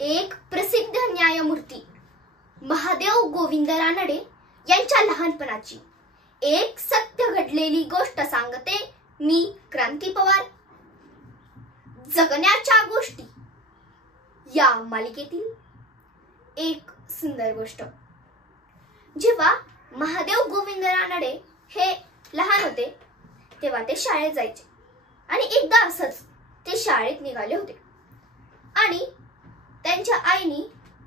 एक प्रसिद्ध न्यायमूर्ती महादेव गोविंद रानडे यांच्या लहानपणाची एक सत्य घडलेली गोष्ट सांगते मी क्रांती पवार। जगण्याच्या गोष्टी या मालिकेतील एक सुंदर गोष्ट। जेव्हा महादेव गोविंद रानडे हे लहान होते तेव्हा ते शाळेत जायचे आणि एकदा असंच ते शाळेत निघाले होते आणि त्यांच्या आईने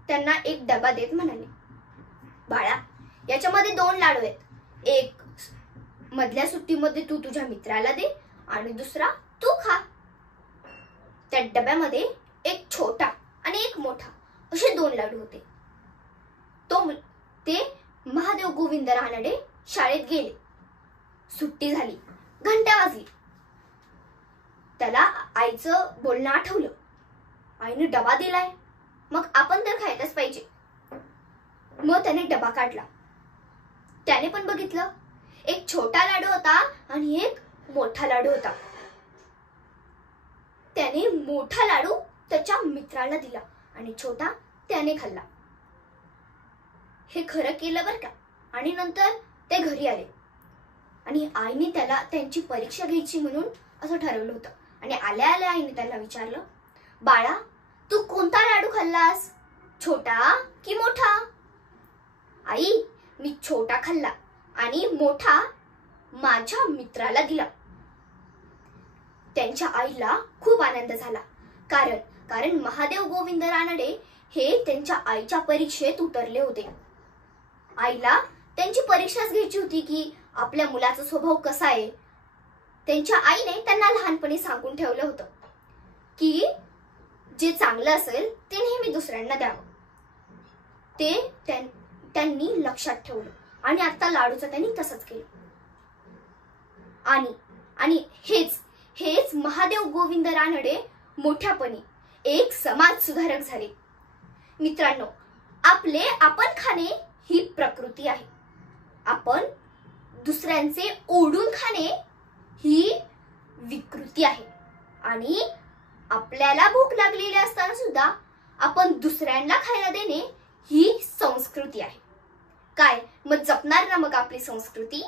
त्यांना एक डबा देत म्हणाले, बाळा, याच्यामध्ये 2 लाडू आहेत, एक मधल्या सुट्टीमध्ये तू तुझ्या मित्राला दे आणि दुसरा तू खा। त्या डब्यामध्ये एक छोटा आणि एक मोठा असे 2 लाडू होते। ते महादेव गोविंद रानडे शाळेत गेले। सुट्टी झाली, घंटा वाजली। त्याला आईचं बोलणं आठवलं, आईने डबा दिलाय, मग आपण तर खायलाच पाहिजे। मग त्याने डबा काढला। त्याने पण बघितलं, एक छोटा लाडू होता आणि एक मोठा लाडू होता। त्याने मोठा लाडू त्याच्या मित्राला दिला आणि छोटा त्याने खाल्ला। हे खरं केलं बरं का। आणि नंतर ते घरी आले आणि आईने त्याला त्यांची परीक्षा घ्यायची म्हणून असं ठरवलं होतं आणि आल्या आल्या आईने त्याला विचारलं, बाळा, तू कोणता लाडू खाल्लास, छोटा की मोठा? आई, मी छोटा खाल्ला आणि मोठा माझ्या मित्राला दिला। त्यांच्या आईला खूप आनंद झाला, कारण महादेव गोविंद रानडे हे त्यांच्या आईच्या परीक्षेत उतरले होते। आईला त्यांची परीक्षाच घ्यायची होती की आपल्या मुलाचा स्वभाव कसा आहे। त्यांच्या आईने त्यांना लहानपणी सांगून ठेवलं होतं की जे चांगलं असेल ते नेहमी दुसऱ्यांना द्यावं। ते त्यांनी लक्षात ठेवलं आणि आता लाडूचं त्यांनी तसंच केलं। आणि हेच महादेव गोविंद रानडे मोठ्यापणी एक समाज सुधारक झाले। मित्रांनो, आपण खाणे ही प्रकृती आहे, आपण दुसऱ्यांचे ओढून खाणे ही विकृती आहे आणि आपल्याला भूक लागलेली असताना सुद्धा आपण दुसऱ्यांना खायला देणे ही संस्कृती आहे। काय मग जपणार ना मग आपली संस्कृती?